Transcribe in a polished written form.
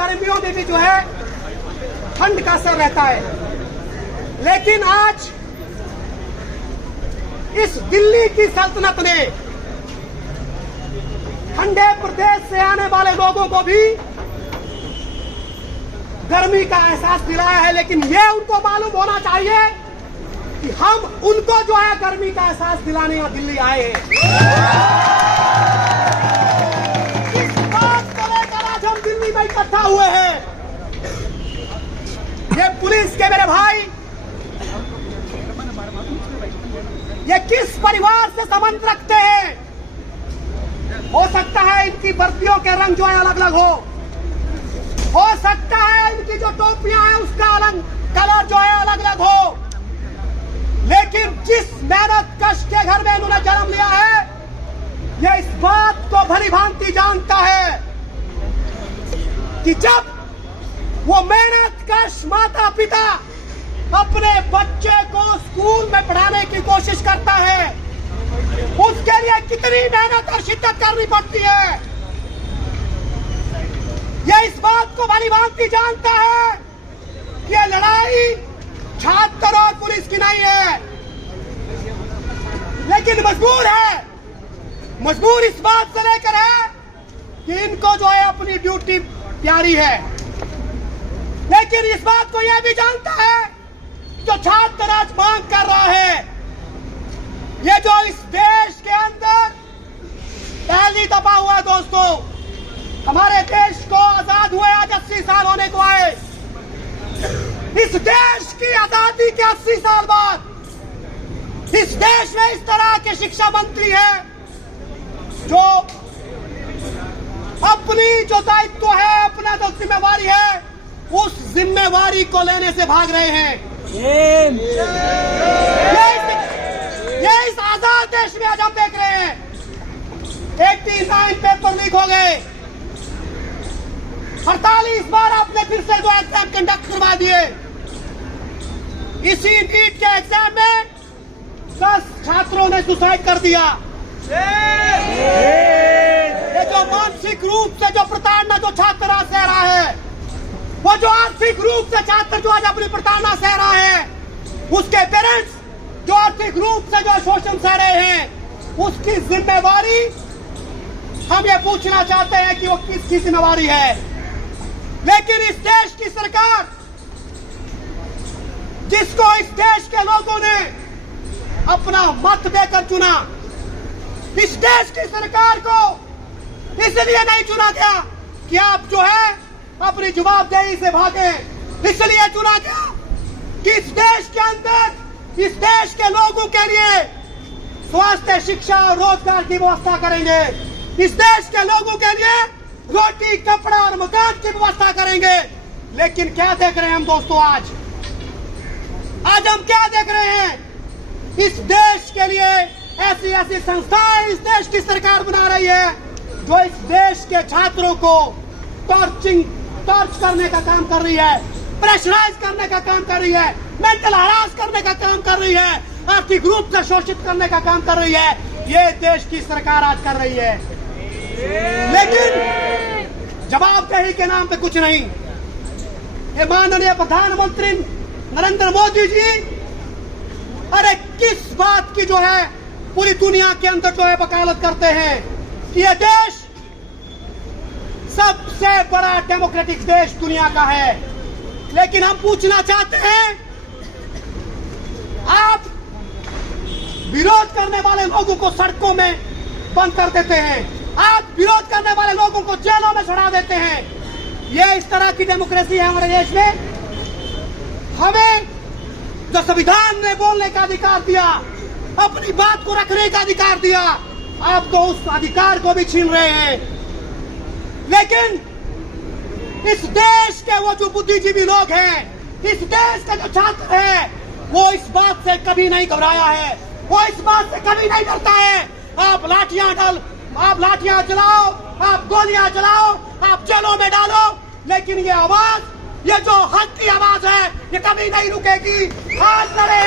गर्मियों में भी जो है ठंड का असर रहता है। लेकिन आज इस दिल्ली की सल्तनत ने ठंडे प्रदेश से आने वाले लोगों को भी गर्मी का एहसास दिलाया है। लेकिन ये उनको मालूम होना चाहिए कि हम उनको जो है गर्मी का एहसास दिलाने यहाँ दिल्ली आए हैं। इस बात को लेकर आज हम दिल्ली में इकट्ठा हुए हैं। ये पुलिस के मेरे भाई, ये किस परिवार से संबंध रखते हैं? हो सकता है इनकी वर्दियों के रंग जो है अलग अलग हो सकता है इनकी जो टोपियां हैं उसका अलग कलर जो है अलग अलग हो, लेकिन जिस मेहनत कश के घर में इन्होंने जन्म लिया है, ये इस बात को भली भांति जानता है कि जब वो मेहनत कश माता पिता अपने बच्चे को स्कूल में पढ़ाने की कोशिश करता है, उसके लिए कितनी मेहनत और शिद्दत करनी पड़ती है। ये इस बात को भली भांति जानता है कि ये लड़ाई छात्र और पुलिस की नहीं है, लेकिन मजबूर इस बात से लेकर है कि इनको जो है अपनी ड्यूटी प्यारी है। लेकिन इस बात को यह भी जानता है जो छात्र आज मांग कर रहा है, ये जो इस देश के अंदर पहली दफा हुआ दोस्तों, हमारे देश को आजाद हुए आज 80 साल होने को आए। इस देश की आजादी के 80 साल बाद इस देश में इस तरह के शिक्षा मंत्री हैं जो अपनी जो दायित्व है, अपना जो जिम्मेवारी है, उस जिम्मेवारी को लेने से भाग रहे हैं। ये इस आजाद देश में आज हम देख रहे हैं 89 पेपर लीक हो गए, 48 बार आपने फिर से जो एग्जाम कंडक्ट करवा दिए। इसी नीट के एग्जाम में 10 छात्रों ने सुसाइड कर दिया। ये जो मानसिक रूप से जो प्रताड़ना जो छात्र आज सह रहा है, वो जो आर्थिक रूप से छात्र जो आज अपनी प्रताड़ना सह रहा है, उसके पेरेंट्स जो आर्थिक रूप से जो शोषण सह रहे हैं, उसकी जिम्मेवारी हम ये पूछना चाहते हैं कि वो किसकी जिम्मेवारी है। लेकिन इस देश की सरकार, जिसको इस देश के लोगों ने अपना मत देकर चुना, इस देश की सरकार को इसलिए नहीं चुना गया कि आप जो है अपनी जवाबदेही से भागे, इसलिए चुना गया कि इस देश के अंदर इस देश के लोगों के लिए स्वास्थ्य, शिक्षा और रोजगार की व्यवस्था करेंगे। इस देश के लोगों के लिए रोटी, कपड़ा और मकान की व्यवस्था करेंगे। लेकिन क्या देख रहे हैं हम दोस्तों? आज हम क्या देख रहे हैं? इस देश के लिए ऐसी संस्थाएं इस देश की सरकार बना रही है जो इस देश के छात्रों को टॉर्च करने का काम कर रही है, प्रेशराइज करने का काम कर रही है, मेंटल हरास करने का काम कर रही है, आर्थिक रूप से शोषित करने का काम कर रही है। ये देश की सरकार आज कर रही है। लेकिन जवाबदेही के नाम पे कुछ नहीं। ये माननीय प्रधानमंत्री नरेंद्र मोदी जी, अरे किस बात की जो है पूरी दुनिया के अंदर जो है वकालत करते हैं कि ये देश सबसे बड़ा डेमोक्रेटिक देश दुनिया का है। लेकिन हम पूछना चाहते हैं, आप विरोध करने वाले लोगों को सड़कों में बंद कर देते हैं, आप विरोध करने वाले लोगों को जेलों में चढ़ा देते हैं। ये इस तरह की डेमोक्रेसी है हमारे देश में? हमें जो संविधान ने बोलने का अधिकार दिया, अपनी बात को रखने का अधिकार दिया, आप तो उस अधिकार को भी छीन रहे हैं। लेकिन इस देश के वो जो बुद्धिजीवी लोग हैं, इस देश के जो छात्र हैं, वो इस बात से कभी नहीं घबराया है, वो इस बात से कभी नहीं डरता है। आप लाठियां चलाओ, आप गोलियां चलाओ, आप जेलों में डालो, लेकिन ये आवाज, ये जो हक की आवाज है, ये कभी नहीं रुकेगी। आज लड़े